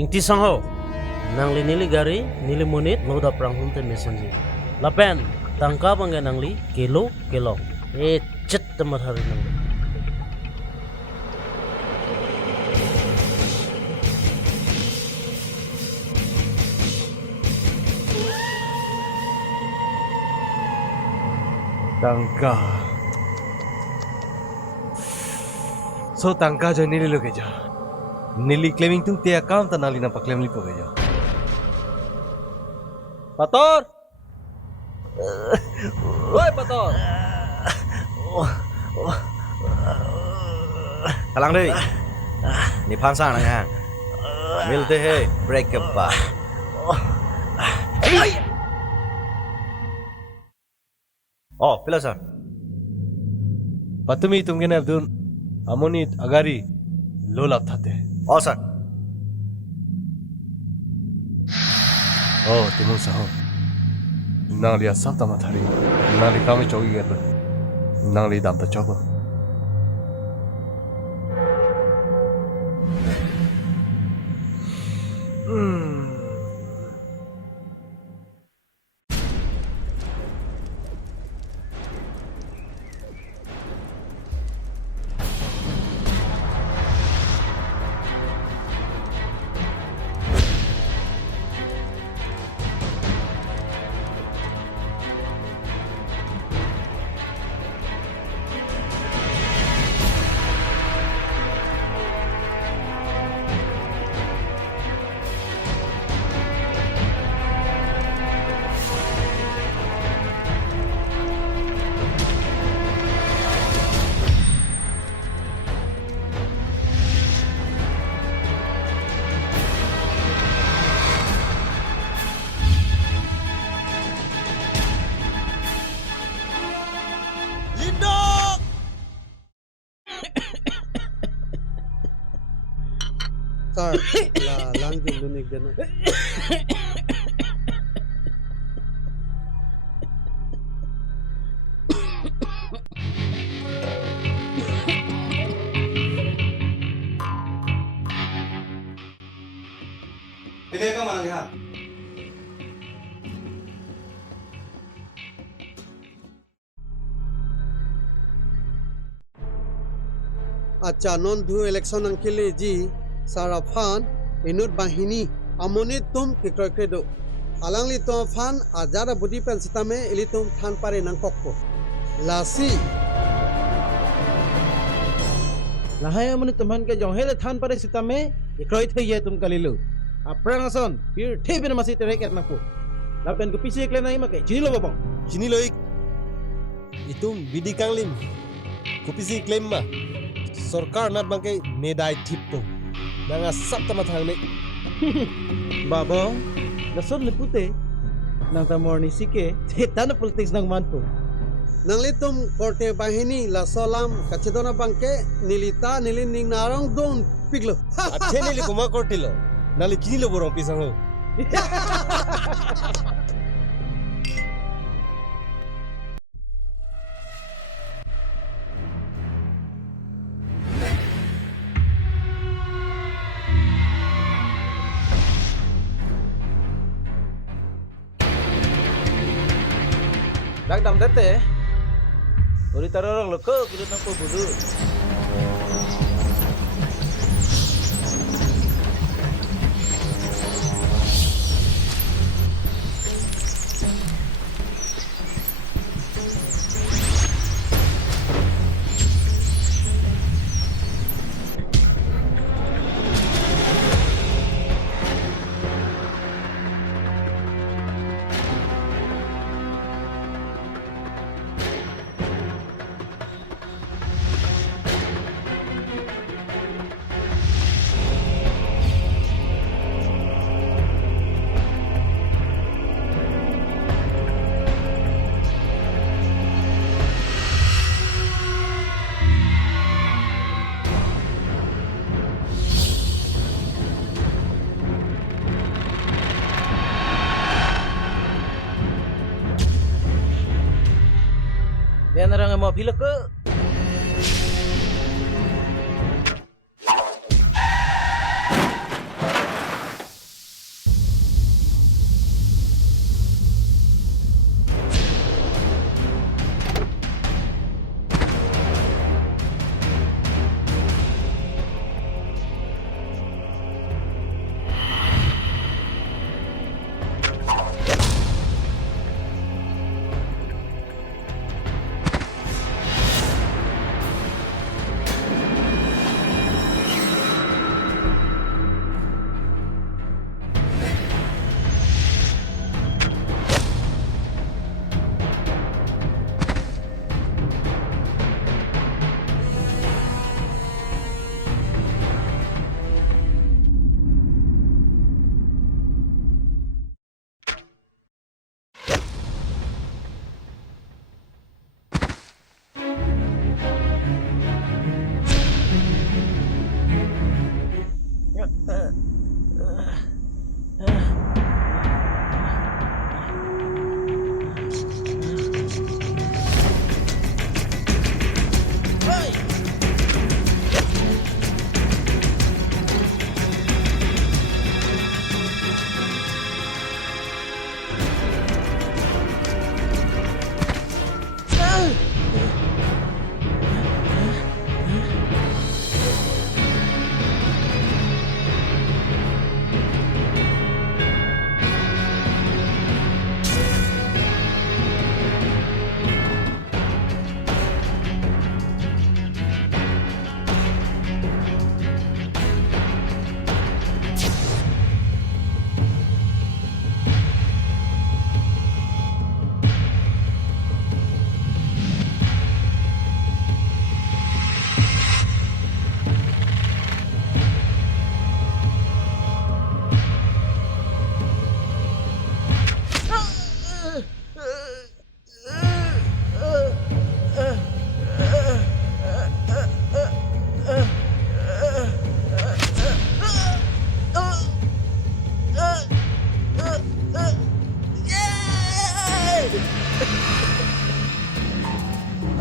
Ingti sangho nangli nili gari nili munit loda pranghum te messenger. Lapen tangka bangga nangli kilo cet temar hari nangli. Tangka. So tangka jo nili lo keja. Nili claiming tung te account ta nali nampak claim lipo keja. Pator. Woi Pator. Kalang deui. Ni phangsa nang hang. Milte he break up ba. Oh, pila sir. Patumi tumgene Abdul amonit agari lola thate. Oh sir. Oh, timung saho. Nangli asam tama thari. Nangli kami chogi gerlo. Nangli dam ta chogo. Sir, lang din lunig gano'n. Bigay ka man ha. আচ্ছা নন্ধু ইলেকশন আঙ্কিলে জি সারা ফান ইনুট বাহিনী আমনি তুম কিক্রয় দো আলাংলি তো ফান আজারা বুদি পেন সিতামে ইলি তুম থান পারে নাং কক্কো lassi Lahai amuni teman ke jong hele than pare sitame ikroi thei ye tum kalilu aprang ason pir thebin masi terek et naku lapen ku pisi klem nai make chini lo babong Sini loik. Itum bidi kanglim. Kupisi claim ma. Sarkar nat bangkai nedai tip tu. Nanga sab tama thang le. babong dasod lipute nang tamorni sike tetan politics nang mantu nangli tum korte bahini la solam kachedona bangke nilita nilin ning narang don piglo Ache nili kuma kortilo. Nali kini lo borong pisang ho. dak dam dete uri tarorong lo ko kudu nang budu yan na nga mo pilak ko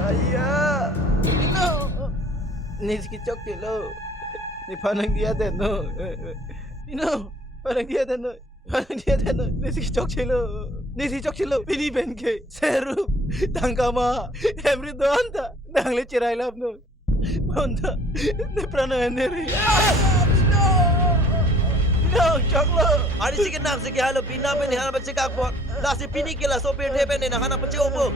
Ayah. Pino. Ni sekejap je lo. Ni pandang dia dah no. Pino. Pandang dia dah no. Pandang dia dah no. Ni sekejap je lo. Ni sekejap je lo. Pini ben ke. Seru. Tangkama. Every doan ta. Nang le cerai lap no. Monta. Ni prana enderi. Pino. Pino. Chaklo. Ari sige nam sige halo bina pe ni hana bache ka pot. La si pini ke la so pe the pe ni na hana bache opo.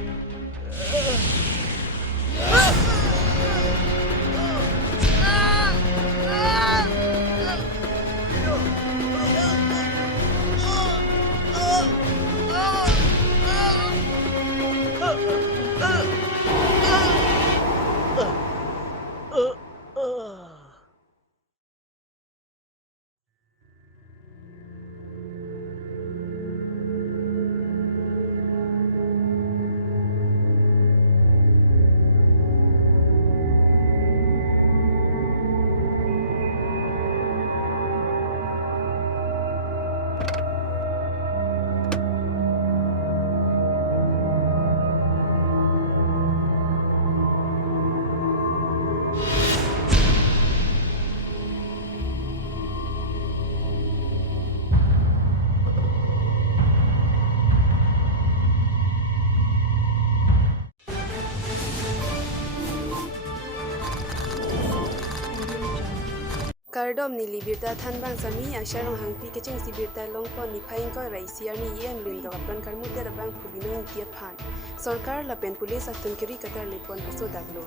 Kardom ni libirta than bang sami asharong hangpi kecheng sibirta longpon ni phain ko raisiar ni yen lin do aplan karmude da bang phubino tiat phan sarkar la pen police atun kiri katar lepon paso daglo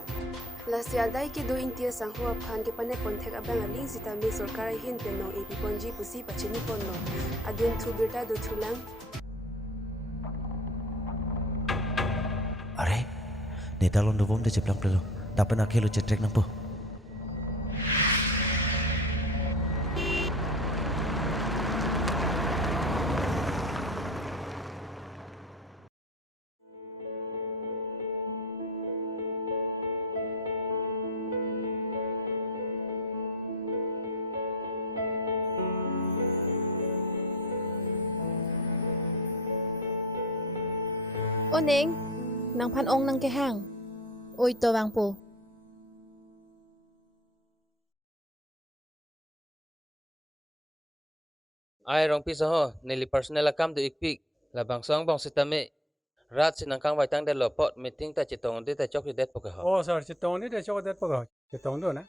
la sialdai ke do intia sangho phan ke pane ponthek abang aling sita me sarkar hin penno epi ponji pusi pachini ponno adun thubirta do thulang Are, neta lon do bom de jeplang prelo. Dapat nak kelo cetrek nampo. Oneng, nang pan ong nang kehang. Oi to bang po. Ai rong pi ho neli personal akam do ikpik la bang song bang sitame rat sinang kang vai tang de lopot meeting ta chitong de ta chok det pok ho Oh sir chitong ni de chok det pok chitong do na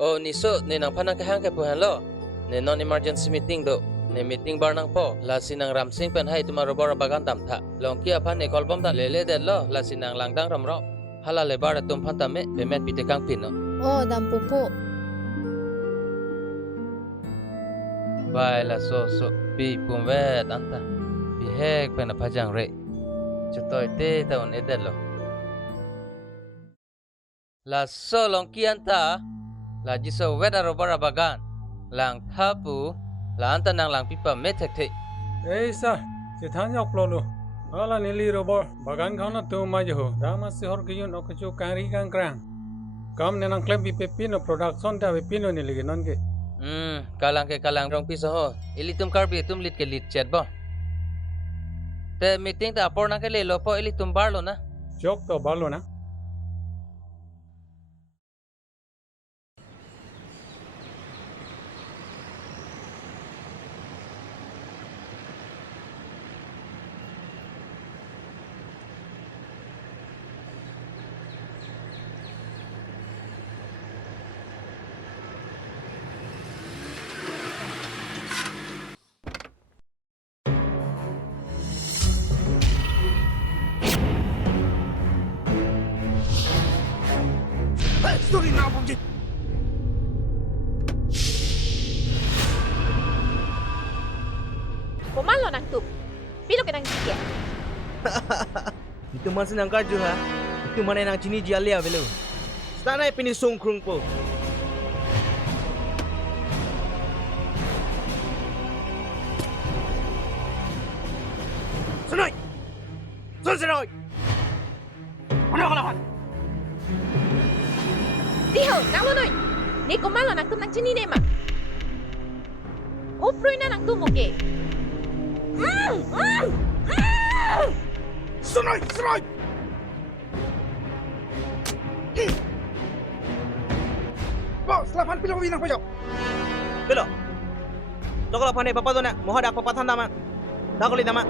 o ni so ne nang phanang kahang ke puhan lo ne non emergency meeting do ne meeting bar nang po la sinang ram sing pen hai tuma robor bagan dam tha long ki aphan ne kolbom ta lele det lo la sinang langdang ram ro hala le bar tum phan ta me payment pi te kang pin no Oh dam po po. bai la so pi pum vet anta pi hek pen phajang re chutoi te ta on edet lo la so long ki anta la jiso weda robor bagan lang thapu la anta nang lang pipa me thek thek ei sa chithan yok lo lo ala nili robor bagan khana tu ma jo rama se hor kiyun ok chu kari kang krang kam ne nang klem bi pepino production ta pepino ni ligi non ke kalang rong piso ho ili tum karbi tum lit ke lit chat bo te meeting ta apor na ke le lo po ili tum bar lo na chok to balo na Kuman lo nang tup. Pilo ke nang tiket. Itu man senang karju ha. Itu mana nang cini jialia velo. Stana pini sung krung po. Senoi. Senoi. Diho, nang lo noy. Ni kuman lo nang tup nang chini ne ma. Uproy na nang tup mo ke. Senoi. Kelapan pilo bilang pojok. Pilo. Tokol apa nih papa tuh nak? Mohon ada papa tanda mak. Dah kulit nama.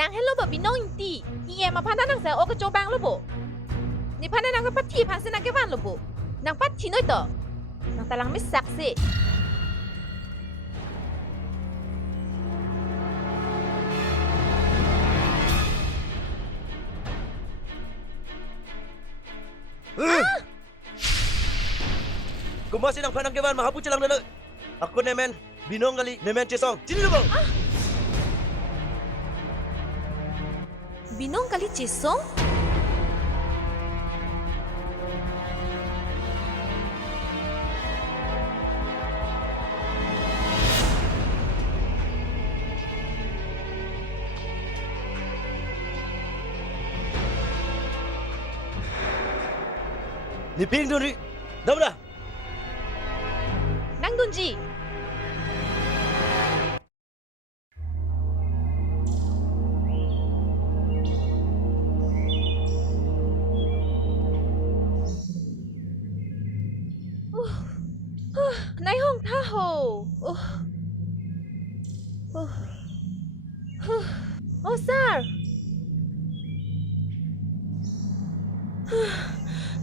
Nang hello ba binong inti. Hiye mapana nang sa o ka jobang lo bo. Ni pana nang ka pati pan sina ke van lo bo. Nang pati noi to. Nang talang mis saksi. Kumasin ang panang kevan mahapu celang dulu. Aku nemen binong kali nemen Chesong. Sini dulu. Binong kali Chesong? Ni ping dulu. Dah dah. Nang Dunji. Nai hong tha ho. Oh, sir.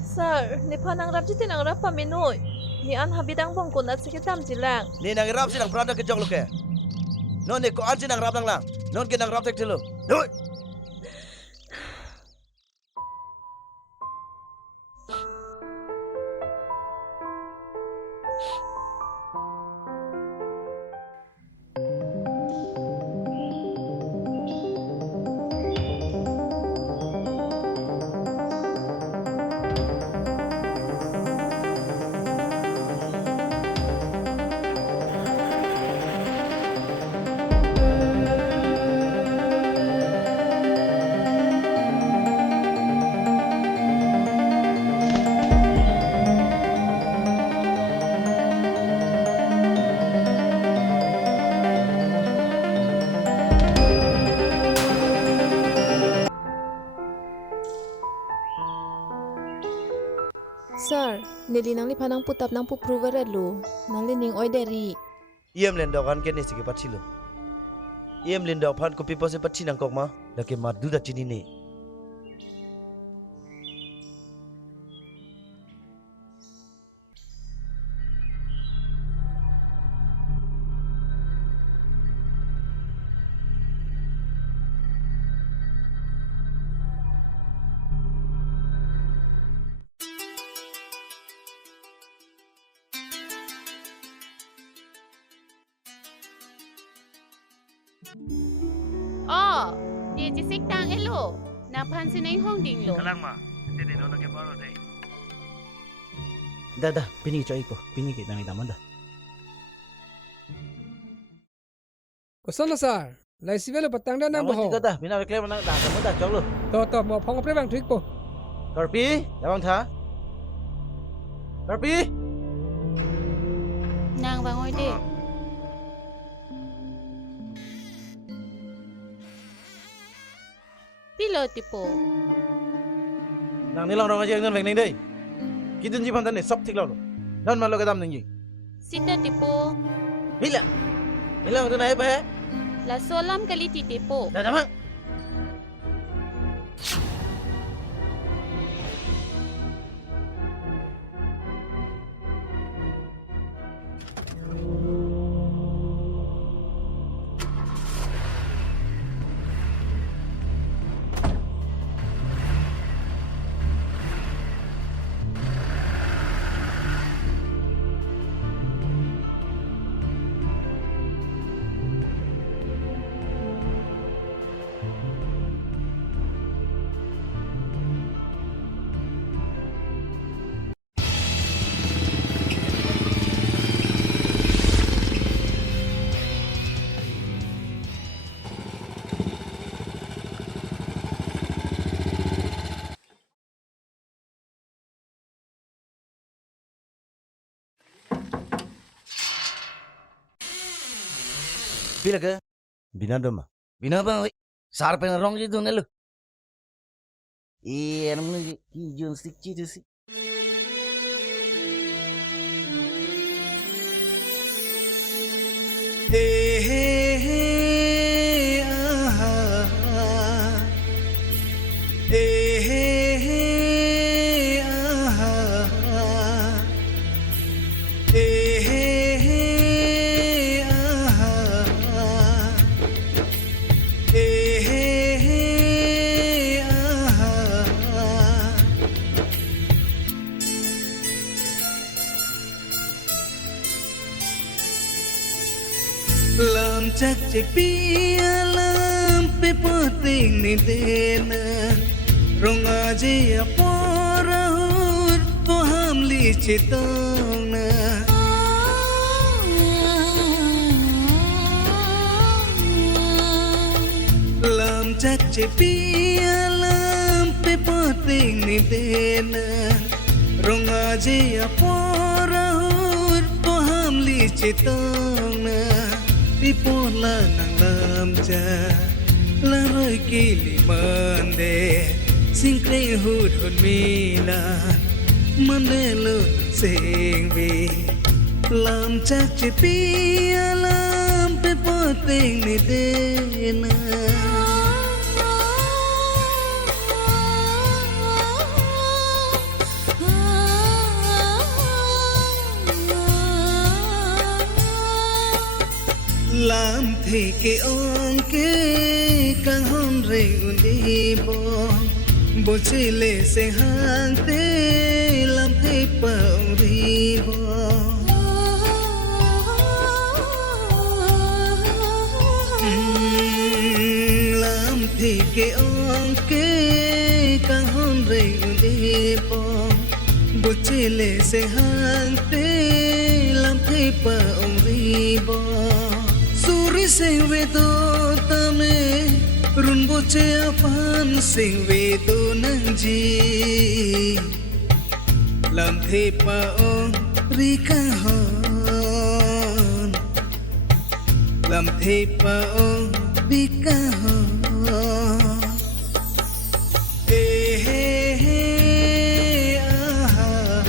Sir, ni panang rap jitin ang rap paminoi. Ni an habidang bong kun at sikitam jilang. Ni nang rap sinang prada ke jong luke. Non ni ko an sinang rap nang lang. Non ke nang rap tek tilu. Doi. Sir, nili nang li panang putap nang pupruver lu. Nang li ning oi deri. Iem len dok kan ken ni sige patilo. Iem len dok pan kopi pose pati nang kok ma. Laki madu da chini ni. Oh, dia je sektang elo. Napan sinay hong ding lo. Kalang ma. Hindi no nakibaro day. Dah, pini cho iko. Pini kita nang itaman dah. Kosan sar. Lai sivelo patang dah nang boho. Kita dah, bina reklam nang dah kamu dah jauh lo. To mo phong apre bang trik po. Karbi, jawang tha. Karbi. Nang bang oi de. Tilo tipo. Nang nilang rong aja ngan veng ning dei. Kitun ji phantan ni sab thik lo. Dan man lo kadam ning ji. Sita tipo. Mila. Mila tu naik apa? La solam kali ti tipo. Dah mang. Bila ke? Bina doma. Bina apa? Sar pen rong je tu nelu. Namun ni hijau sikit tu si. Lam chắc chỉ pia lam pe poting ni dena rong aje apora hur poham li chitong na lam chắc chỉ pia lam pe poting ni dena rong aje apora hur poham li chitong na Pipola nang lamja la roi kili mande singkre hud hud mila mande lo singvi lam chắc chỉ pia lam pe poteng ni dena làm thì cái ông kia càng hôn rình đi bộ chỉ lệ sẽ hàng thế làm thế bảo đi làm thì cái ông kia càng hôn rình đi bộ chỉ lệ sẽ hàng thế làm thế bảo đi Suri sing vedo tame run boche apan sing vedo nangji lam the paong rika hon lam the paong rika hon eh ah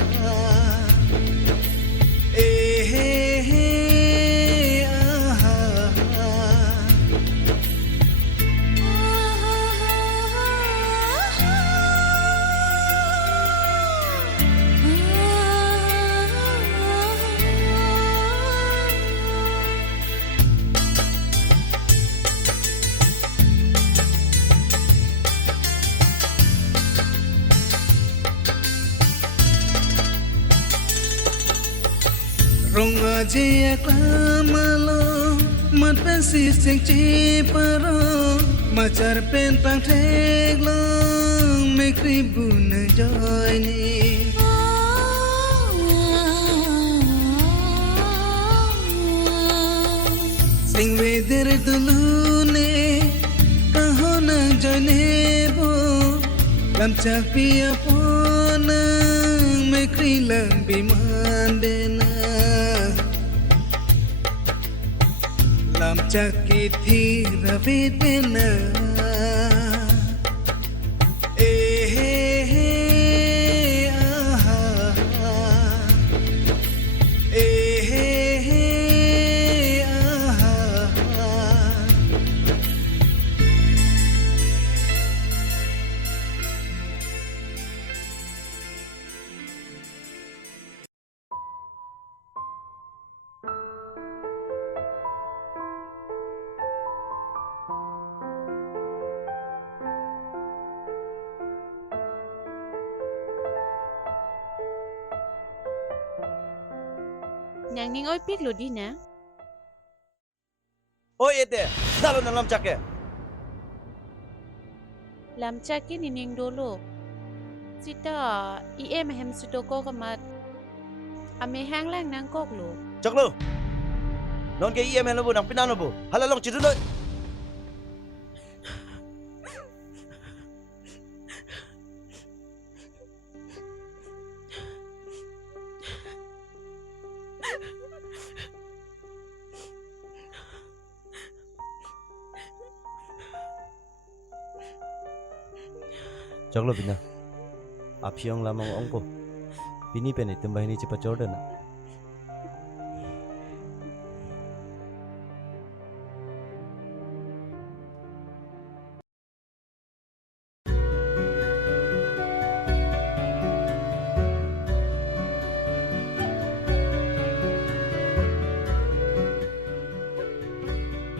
Ronga je aklamalo mat pensi sing ciparo macar pentang teglo mekri buna joini sing weder dulune kahona joine bo lam chapia pona mekri lang bimandena lam chakiti ravidena Nang ning oi pik lo di na. Oi ete, dalo nang lam chake. Lam chaki ni ning dolo. Sita IM hem suto ko kamat. Ame hang lang nang kok lo. Chaklo. Non ke IM lo bu nang pinan lo bu. Halalong chidu lo. Chaklo bina. Apsiong lamang ongko. Bini pene tambah ini cepat Jordan.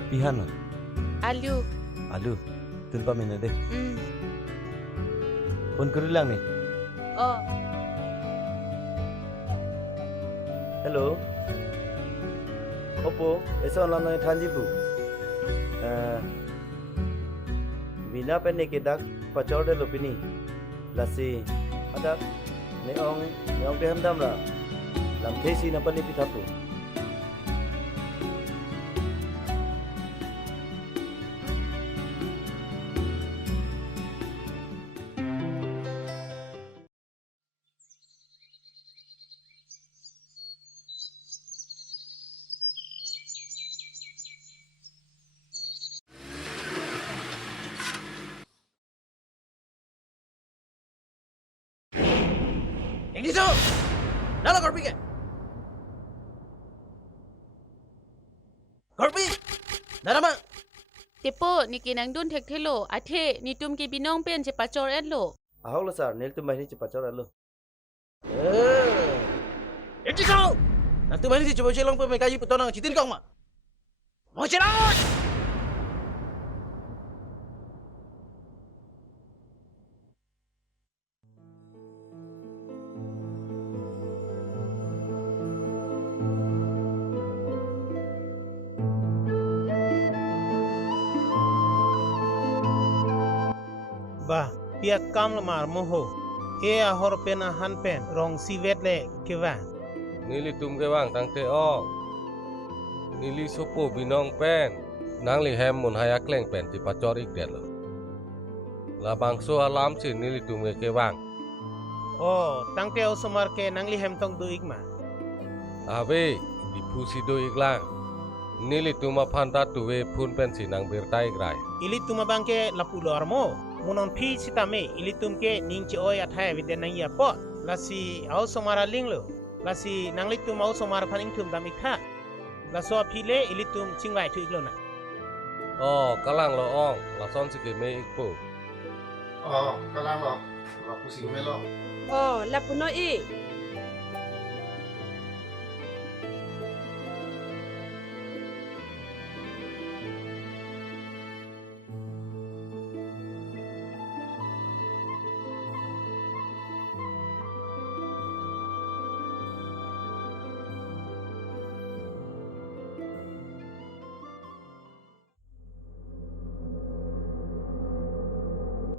Pihan lo. Alu. Alu. Tunpa mene deh. Phone kuri lang ni. Oh. Hello. Oppo, eso lang na thanji bu. Bina pe ne ke dak pachor de lopini. Lasi adak neong te hamdam ra. Lam thesi na pani pithapu. Ini tu. Nala Karbi ke? Karbi. Narama. Tepo ni kinang dun thek thelo athe ni tum ki binong pen che pachor en lo. Ahau lo sar, nel tu mai ni cepat Jordan lo. Ini tu. Nanti mana si cuba celong pe mai kaji putonang citin kau ma. Mau celong. Bah, pia kam lamar moho. E ahor pena han pen rong sivet le kewan. Nili tum ke wang tang te o. Nili sopo binong pen. Nang li hem mun haya kleng pen ti pacor ik det lo. La bangso alam si nili tum ke wang. Oh, tang te osomar ke nangli hem tong du igma. Abe, di pusi do iklang. Nili tuma phanta tuwe phun pen si nang birtai grai. Ili tuma bangke lapulo armo. Munon pi sitame ili tumke ningchi oi athai vide nang ya po. Lasi au somara linglo. Lasi nangli tum au somara phaning tum damik tha. Laso phile ili tum chingwai thu iglo na. Oh, kalang lo ong, la son si ke me ikpo. Oh, kalang lo. La pusi me lo. Oh, lapuno i.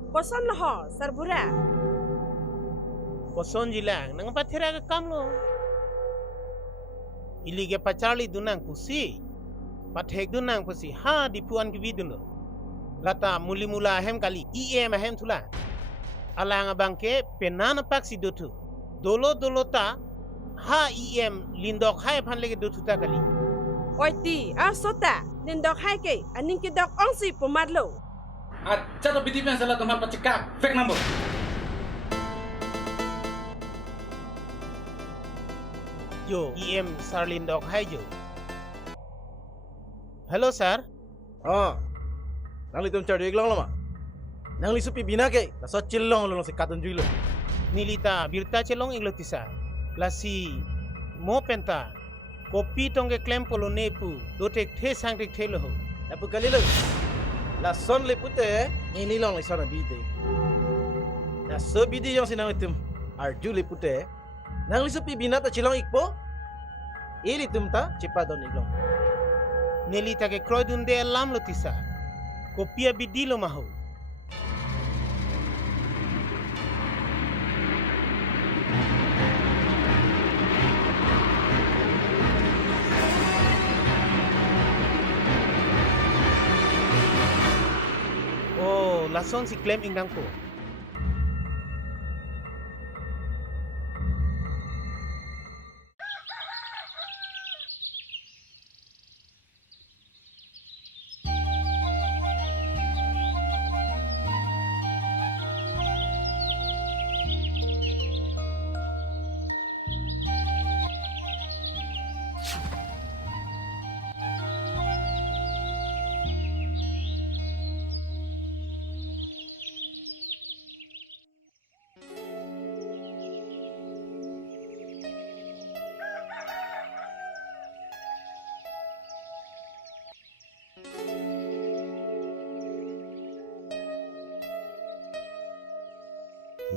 Kosan loh, Sarbura. Koson jilang nang patira ka kamlo. Ilige pacali dunang pusi. Pathek dunang pusi ha dipuan kibiduno. Lata muli-mula hem kali IM hem tula. Alanga bangke penana paksi dotu. Dolo ta ha IM lindok hai pan lege dotu ta kali. Oiti, sota. Lindok hai ke, aning ke dok ongsi pumadlo. Acha to bidi salah teman pacekak fake number. Yo, IM sar lindok hai jo. Hello sir. Nang li tum char ek long lama. Nang li supi bina ke, la so chillong lo se katun juilo. Nilita birta chelong iglo tisa. Lasi mo penta. Kopi tongge klem polo nepu. Dotek the sang tek thelo ho. Apu kalilo. La son le pute, ni long le son bide. Na so bidi yang sinang itum. Arju le pute. Nang li supi bina ta chillong ikpo. Ili tum ta cepadon iglong. Nilita ke kroy dunde alam lo tisa. Kopia bidilo maho. Oh, lason si claim ingdang po.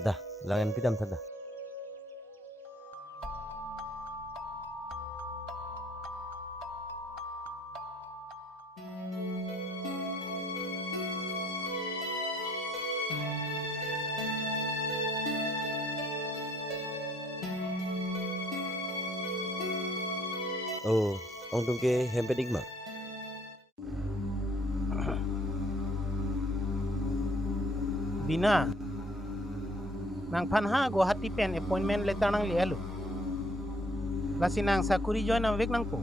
Dah, langan pidam sada. Oh, ong tungke hempedik mak. Bina. Nang panha go hati pen appointment letter nang lialu. Lasi nang sakuri join nang vek nang po.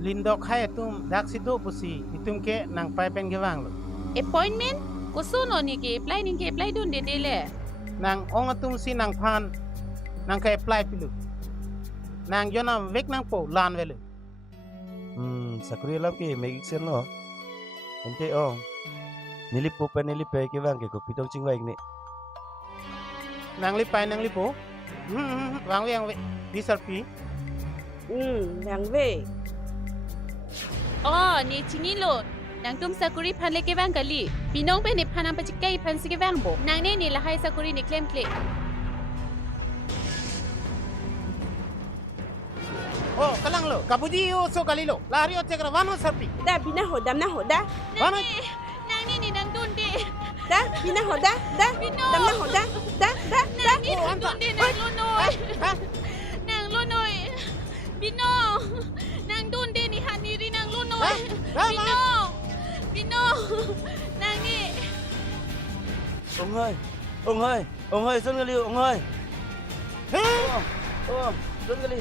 Lindok hai tum dak sido pusi itum ke nang pai pen gewang lo. Appointment? Kusuno ni ke apply dun de le. Nang ong atum si nang pan nang ka apply pilu. Nang jona vek nang po lan velu. Sakuri lam ke megik sen lo. Ente ong. Nilipo pa nilipe ke bang ke ko pitong chingwaik ni. Nang lipai nang lipo. Wang we di sarpi. Yang we. Oh, ni chini lo. Nang tum sakuri pan le ke bang kali. Pinong pe ni panam pachikai pan si ke bang bo. Nang ne ni lahai sakuri ni claim kle. Oh, kalang lo. Kabuji o so kali lo. Lari o cekra wano sarpi. Da bina ho dam na ho da. Nang ni nang dun de. Da bina ho da. Dam na ho da. Da. Nang ni nang dun de nang lonoy. Nang lonoy. Bino. Nang dun de ni haniri nang lonoy. Bino. Nang ni. Ông ơi, sân gali, ông ơi. Sân gali,